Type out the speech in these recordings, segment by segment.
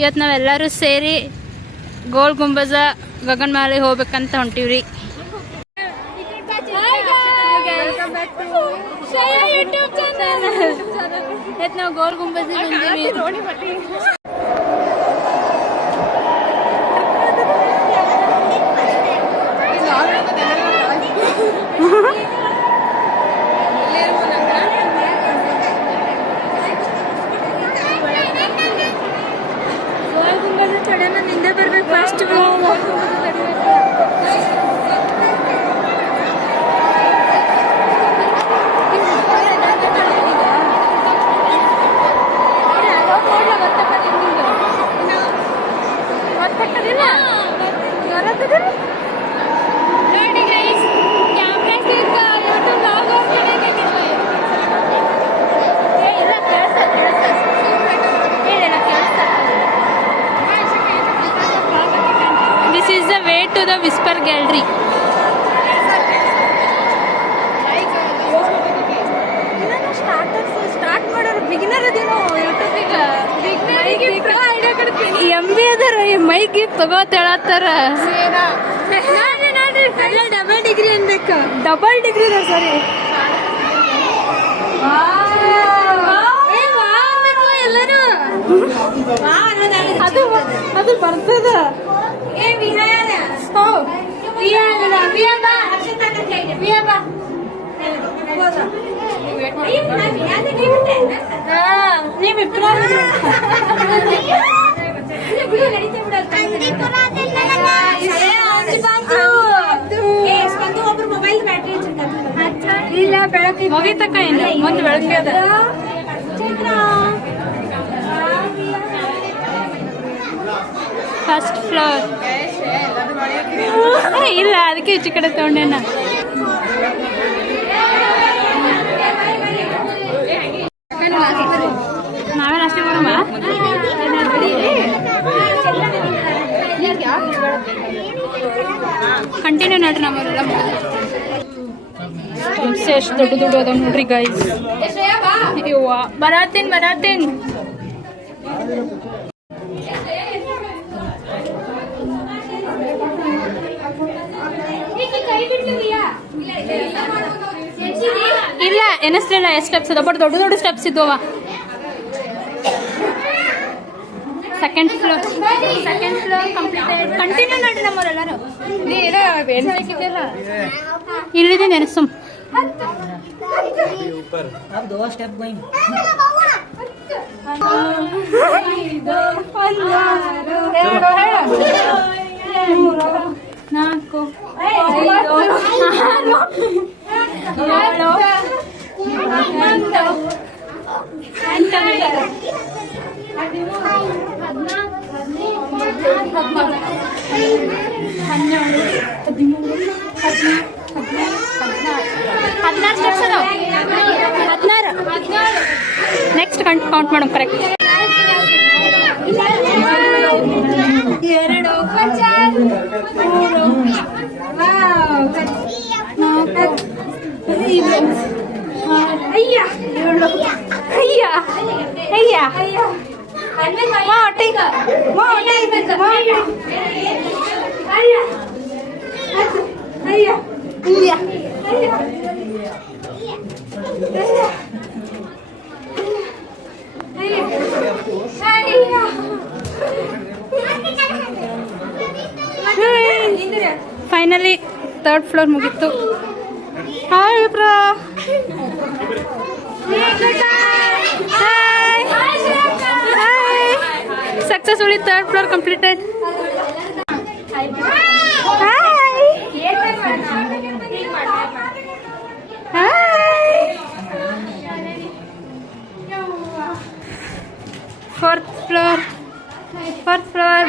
ಇವತ್ತು ನಾವೆಲ್ಲರೂ ಸೇರಿ ಗೋಲ್ ಗುಂಬಜ ಗಗನಮಾಲೆ ಹೋಗ್ಬೇಕಂತ ಹೊಂಟಿವ್ರಿ. ಇವತ್ತು ನಾವು ಗೋಲ್ ಗುಂಬಜ ಬಂದೀವಿ. This is the way to the Whisper Gallery. Start ಮಾಡೋರು ಬಿಗಿನರ್ ಅದೇನೋ MB ಅದಾರ ಮೈಕ್ ತಗೋತ ಹೇಳತ್ತಾರ. ಡಬಲ್ ಡಿಗ್ರಿ ಅನ್ಬೇಕು. ಡಬಲ್ ಡಿಗ್ರಿ ಸಾರಿ ಎಲ್ಲರೂ ಅದು ಬರ್ತದ. ಇಲ್ಲ ಬೆಳಗ್ಗೆ ಮುಗಿತಕ್ಕ ಏನು ಮುಂದೆ ಬೆಳಗ್ಗೆ ಅದ. ಫಸ್ಟ್ ಫ್ಲೋರ್ ಇಲ್ಲ, ಅದಕ್ಕೆ ಈಚೆ ಕಡೆ ತಗೊಂಡೇನ. ನಾವೇ ಅಷ್ಟೇ ಬರಮ್ಮ. ಕಂಟಿನ್ಯೂ ನೋಡ್ರಿ ನಮ್ಮಲ್ಲ ಎಷ್ಟು ದೊಡ್ಡ ದೊಡ್ಡ ಅದಾವ ನೋಡ್ರಿ ಗೈಸ್. ಇವ್ವ ಬರಾತೇನ್ ಇಲ್ಲ ಎನಿಸ್ಲಿಲ್ಲ ಎಷ್ಟು ಸ್ಟೆಪ್ಸ್ ಅದ, ಬಟ್ ದೊಡ್ಡ ದೊಡ್ಡ ಸ್ಟೆಪ್ಸ್ ಇದ್ವವ. Second floor completed. ಕಂಟಿನ್ಯೂ ನೋಡ್ರಿ ನಮ್ಮವರೆಲ್ಲರೂ. ಇಲ್ಲಿದೆ ನೆನಸು. ನಾಲ್ಕು ಹದಿನಾರು ಸ್ಟೆಪ್ಸ್ ಅದಾವ. 16 ನೆಕ್ಸ್ಟ್ ಕೌಂಟ್ ಮಾಡೋಣ ಕರೆಕ್ಟ್. 2 ಫೈನಲಿ ಥರ್ಡ್ ಫ್ಲೋರ್ ಮುಗೀತು. Hi bro. Successfully third floor completed. Hi. Fourth floor.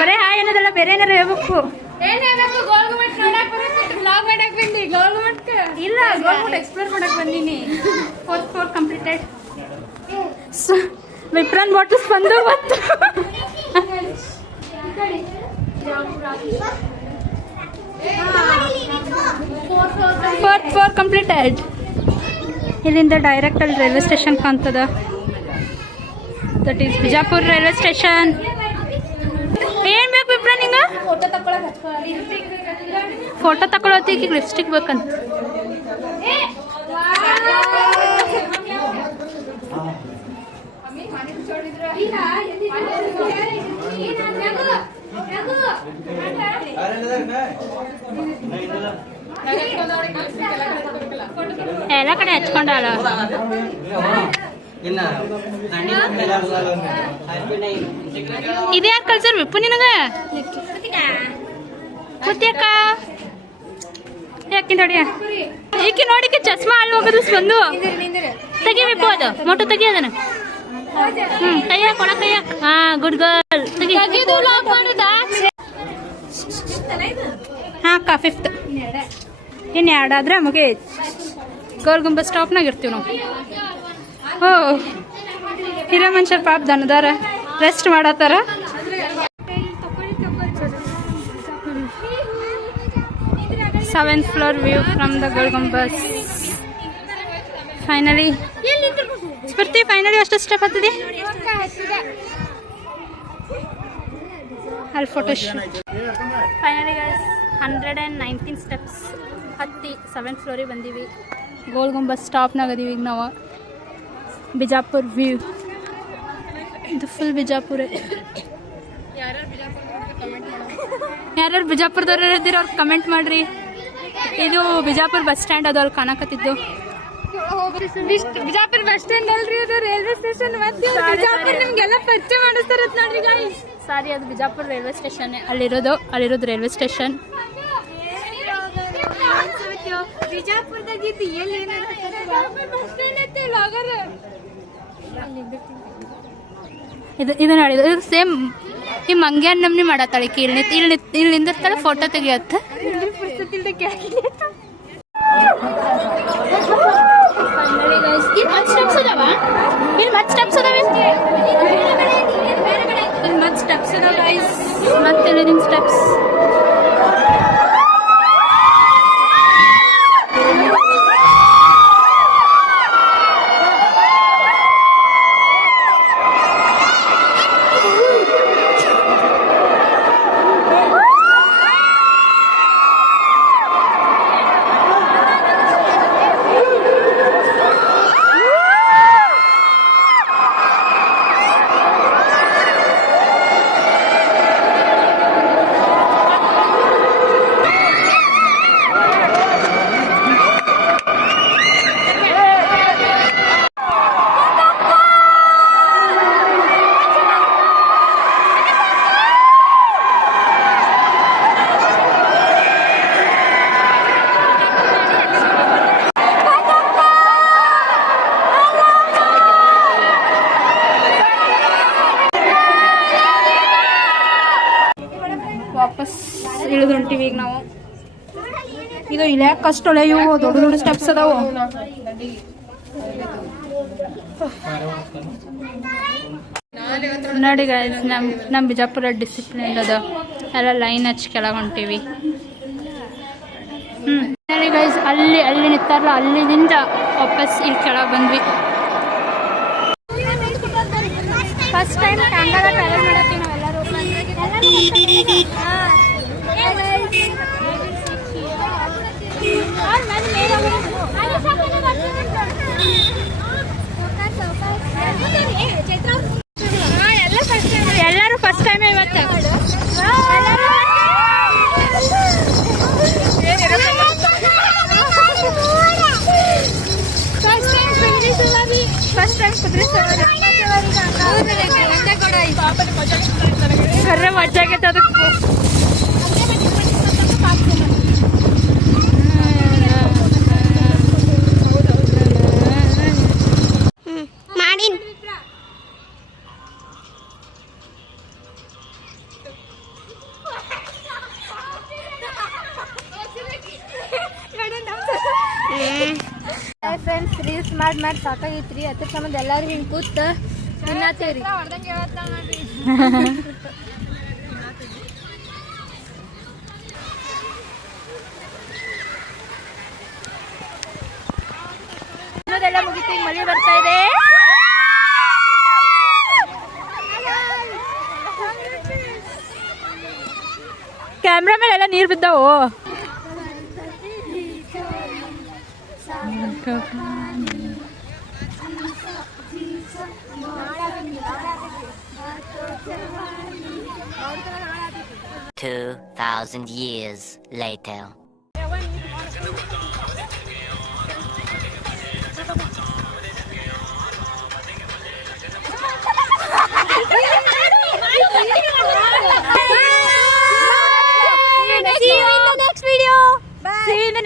ಬರೇ ಹಾಯ್ ಅನ್ನೋದಲ್ಲ, ಬೇರೆ ಏನಾರು ಹೇಳ್ಬೇಕು. ಇಲ್ಲ, ಗೋಲ್ಗುಮಟ್ ಎಕ್ಸ್ಪ್ಲೋರ್ ಮಾಡಕ್ ಬಂದೀನಿ. Fourth floor completed. ವಿಪ್ರಾನ್ ಬಾಟಲ್ಸ್ ಬಂದು ಮತ್ತು ಫೋರ್ತ್ ಫ್ಲೋರ್ ಕಂಪ್ಲೀಟೆಡ್. ಇಲ್ಲಿಂದ ಡೈರೆಕ್ಟ್ ಅಲ್ಲಿ ರೈಲ್ವೆ ಸ್ಟೇಷನ್ ಕಾಣ್ತದ. That is Bijapur railway station. Photo ತಗೊಳೋತಿಗೆ lipstick ಬೇಕಂತ. ಎಲ್ಲ ಕಡೆ ಹಚ್ಕೊಂಡಲ್ಲ. ಇದ್ಯಾಕೆ ಕಳ್ಸರ್ ವಿಪ್ಪು ನಿನಗ ಗೊತ್ತಕ್ಕ ಯಾಕೆ ನೋಡಿ ಈಕೆ ನೋಡಿಕೆ ಚಸ್ಮಾ ಅಲ್ಲಿ ಹೋಗೋದು ಬಂದು ತೆಗಿಬೇಕು. ಅದು ಮೊಟ್ಟು ತೆಗಿ ಅದನ್ನ. ಕೈಯಾಕ ಒಳ ಕೈಯಾಕ. ಹಾ ಗುಡ್ ಗರ್ಲ್ ತೆಗಿ. ಹಾ ಅಕ್ಕ 5th ಇನ್ನು 2 ಆದ್ರೆ ಮುಗಿ ಗೋಲ್ ಗುಂಬ ಸ್ಟಾಪ್ನಾಗ ಇರ್ತೀವಿ ನಾವು. ಓ ಹಿರೇ ಮನುಷ್ಯರ ಪಾಪ ದನದಾರ ರೆಸ್ಟ್ ಮಾಡತ್ತಾರ. Seventh floor view from the Gol Gumbaz. Finally Spoorthi finally ಎಷ್ಟು ಸ್ಟೆಪ್ ಹತ್ತಿದೆ ಅಲ್ಲಿ ಫೋಟೋ ಶೂಟ್. ಫೈನಲಿ 119 ಸ್ಟೆಪ್ಸ್ ಹತ್ತಿ 7th ಫ್ಲೋರಿಗೆ ಬಂದೀವಿ. ಗೋಲ್ ಗುಂಬಜ್ ಸ್ಟಾಪ್ನಾಗ ಅದೀವಿ ಈಗ ನಾವು. ಬಿಜಾಪುರ್ ವ್ಯೂ ಇದು ಫುಲ್ ಬಿಜಾಪುರ. ಯಾರ್ಯಾರು ಬಿಜಾಪುರದವ್ರು ಇದ್ದೀರ ಅವ್ರು ಕಮೆಂಟ್ ಮಾಡ್ರಿ. ಇದು ಬಿಜಾಪುರ ಬಸ್ ಸ್ಟ್ಯಾಂಡ್ ಅದು ಅಲ್ಲಿ ಕಾಣಕತ್ತಿದ್ದು. ಬಿಜಾಪುರ ಬಸ್ ಸ್ಟ್ಯಾಂಡ್ ಅಲ್ರಿ, ಅದು ರೈಲ್ವೆ ಸ್ಟೇಷನ್. ನಿಮ್ಗೆಲ್ಲ ಪರಿಚಯ ಮಾಡಿಸ್ತಾರ ನೋಡ್ರಿ ಗಾಯ್ಸ್. ಸಾರಿ, ಅದು ಬಿಜಾಪುರ ರೈಲ್ವೆ ಸ್ಟೇಷನ್ ಅಲ್ಲಿರೋದು ರೈಲ್ವೆ ಸ್ಟೇಷನ್. ಬಿಜಾಪುರದಾಗ ಇದು ನೋಡಿ, ಇದು ಸೇಮ್ ಈ ಮಂಗ್ಯಾನ್ ನಮ್ನಿ ಮಾಡತ್ತಾಳೆ. ಇಲ್ಲಿ ನಿಂದಿರ್ತಾಳೆ, ಫೋಟೋ ತೆಗಿಯತ್ತ. ಸ್ಟೆಪ್ಸ್ ವಾಪಸ್ ಇಳಿದು ಹೊಂಟಿವಿ ಈಗ ನಾವು. ಇದು ಇಳ್ಯಾಕ ಕಷ್ಟೊಳೆ, ಇವು ದೊಡ್ಡ ದೊಡ್ಡ ಸ್ಟೆಪ್ಸ್ ಅದಾವು. ನೋಡಿ ಗಾಯ್ಸ್, ನಮ್ಮ ಬಿಜಾಪುರ ಡಿಸಿಪ್ಲಿನ್ ಅದ. ಎಲ್ಲ ಲೈನ್ ಹಚ್ಚಿ ಕೆಳಗೆ ಹೊಂಟೀವಿ. ನೋಡಿ ಗೈಸ್, ಅಲ್ಲಿ ನಿಂತಾರಲ್ಲ, ಅಲ್ಲಿಂದ ವಾಪಸ್ ಇಲ್ಲಿ ಕೆಳಗೆ ಬಂದ್ವಿ. ಫಸ್ಟ್ ಟೈಮ್ ಕ್ಯಾಂಗಾರ ಟ್ರಾವೆಲ್ ಮಾಡತ್ತೀವಿ ನಾವೆಲ್ಲರೂ. ಎಲ್ಲರೂ ಫಸ್ಟ್ ಟೈಮ್ ಇವತ್ತು. ಫಸ್ಟ್ ಟೈಮ್ ಕುದುರೆ ಸವಾರಿ ಕರ್ರೆ ಮಜಾ ಆಗೈತೆ ಅದಕ್ಕೆ. ಫ್ರೆಂಡ್ಸ್, ರೀಲ್ಸ್ ಮಾಡಿ ಸಾಕಾಗೈತ್ರಿ. ಅದ್ರ ಸಂಬಂಧ ಎಲ್ಲರೂ ಹಿಂಗೆ ಕೂತ ತಿನ್ನತ್ತೇವ್ರಿ. ಅನ್ನೋದೆಲ್ಲ ಮುಗಿತು, ಈಗ ಮಳೆ ಬರ್ತಾ ಇದೆ. ಕ್ಯಾಮ್ರಾ ಮೇಲೆ ಎಲ್ಲ ನೀರು ಬಿದ್ದಾವು. 2,000 years later.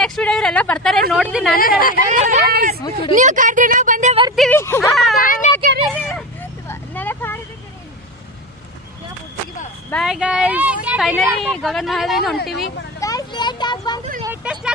ನೆಕ್ಸ್ಟ್ ವಿಡಿಯೋ ಇವರೆಲ್ಲ ಬರ್ತಾರೆ ನೋಡ್ತೀನಿ ನಾನು. ನೀವು ಕರ್ದ್ರೆ ನಾವು ಬಂದೇ ಬರ್ತೀವಿ. ಬಾಯ್ ಗೈಸ್, ಫೈನಲಿ ಗಗನ್ ಮಹಲಿಂದ ಹೊಂಟಿವಿ.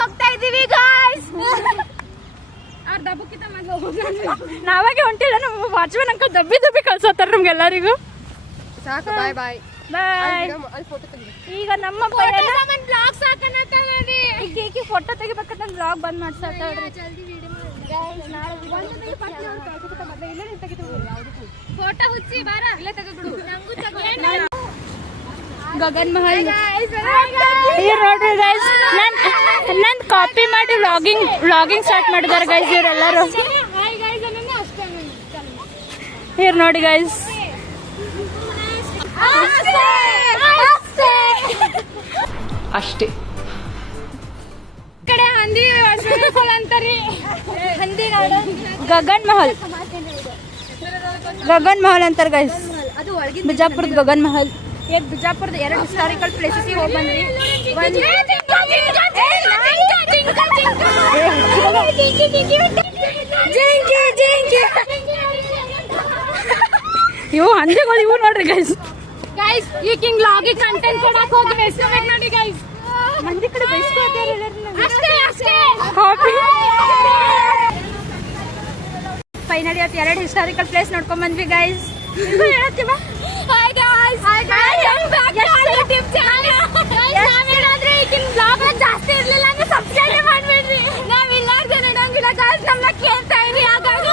ಹೋಗ್ತಾ ಇದೀವಿ ಗಾಯ್ಸ್. ನಾವಾಗೆ ಹೊಂಟಿಲ್ಲ, ನಮ್ಮ ವಾಚ್ಮನ್ ಅಂಕಲ್ ದಬ್ಬಿ ಕಳ್ಸೋತಾರ ನಮ್ಗೆಲ್ಲರಿಗೂ. ಸಾಕು, ಬಾಯ್ ಬಾಯ್ ಬಾಯ್. ಈಗ ನಮ್ಮ ಫೋಟೋ ತೆಗಿಬೇಕಂತ ಬ್ಲಾಗ್ ಬಂದ್ ಮಾಡ್ಸತ್ತಾಳ್ರಿ. ಫೋಟೋ ಹುಚ್ಚಿ ಬಾರ ಇಲ್ಲೇ ತೆಗೆದು ಗಗನ್ ಮಹಲ್ ನೋಡ್ರಿ ಗೈಸ್, ನನ್ ಕಾಪಿ ಮಾಡಿ ವ್ಲಾಗಿಂಗ್ ಸ್ಟಾರ್ಟ್ ಮಾಡಿದಾರೆ ಗೈಸ್ ಇವರೆಲ್ಲರೂ. ಇವ್ರು ನೋಡಿ ಗೈಸ್, ಅಷ್ಟೇ. ಕಡೆ ಹಂದಿ ಅಂತಾರಿ. ಹಂದಿ ಗಗನ್ ಮಹಲ್ ಅಂತಾರೆ ಗೈಸ್. ಬಿಜಾಪುರದ ಗಗನ್ ಮಹಲ್. ಈಗ ಬಿಜಾಪುರದ 2 ಹಿಸ್ಟಾರಿಕಲ್ ಪ್ಲೇಸಸ್ ಹೋಗಿ ಬಂದ್ವಿ. ಇವು ಹಂದಿಗಳು ಇವು ನೋಡ್ರಿ ಗೈಸ್. ಗೈಸ್ ಈಗ ಹಿಂಗ್ ಲಾಗಿ ಕಂಟೆಂಟ್ ಕೊಡಕ್ ಹೋಗಿ ಬೇಸ್ಕೋಬೇಕು ನೋಡಿ ಗೈಸ್. ಮಂದಿ ಕಡೆ ಬೈಸ್ಕೊಳ್ತಾರೆ ಅಷ್ಟೇ. ಫೈನಲಿ ಅವತ್ತು 2 ಹಿಸ್ಟಾರಿಕಲ್ ಪ್ಲೇಸ್ ನೋಡ್ಕೊಂಡ್ ಬಂದ್ವಿ ಗೈಸ್. ಹೇಳ್ತೀವ hi guys, welcome back to our YouTube channel. ನಾವೇನಾದ್ರೆ ಈಗಿನ ಬ್ಲಾಗ್ ಜಾಸ್ತಿ ಇರ್ಲಿಲ್ಲ ಅಂದ್ರೆ ಸಬ್ಸ್ಕ್ರೈಬ್ ಮಾಡ್ಬೇಡ್ರಿ. ನಾವಿಲ್ಲ ನೋಡಂಗಿಲ್ಲ ಗಾಯ್ಸ್, ನಮ್ಮನ್ನ ಕೇಳ್ತಾ ಇರಿ. ಹಾಗಾಗಿ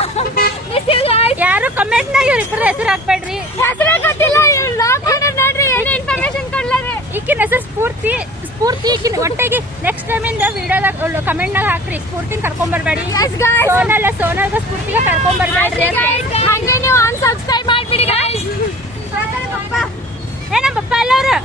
ಯಾರು ಕಮೆಂಟ್ ನಾಗ ಇವ್ರಿಬ್ಬರ ಹೆಸರು ಹಾಕ್ಬೇಡ್ರಿ. ಹೆಸರೇ ಗೊತ್ತಿಲ್ಲ, ಇವ್ರು ಬ್ಲಾಗ್ ಮಾಡೋದು ನೋಡ್ರಿ, ಏನು ಇನ್ಫಾರ್ಮೇಶನ್ ಕೊಡ್ಲಾರೆ. ಈಕಿನ ಹೆಸರು ಸ್ಫೂರ್ತಿ ಈಕಿನ ಒಟ್ಟಿಗೆ ನೆಕ್ಸ್ಟ್ ಟೈಮ್ ಇಂದ ವಿಡಿಯೋದಾಗ ಕಮೆಂಟ್ ನಾಗ ಹಾಕ್ರಿ. ಸ್ಫೂರ್ತಿನ ಕರ್ಕೊಂಡ್ ಬರ್ಬೇಡಿ. ಸೋನಲ್ಗ ಸ್ಫೂರ್ತಿಗ ಕರ್ಕೊಂಡ್ ಬರ್ಬೇಡ್ರಿ. ಹಂಗೆ ನೀವು ಅನ್ಸಬ್ಸ್ಕ್ರೈಬ್ ಮಾಡ್ಬಿಡಿ ಗೈಸ್. ನಮ್ಮ ಪಪ್ಪ ಎಲ್ಲವ್ರು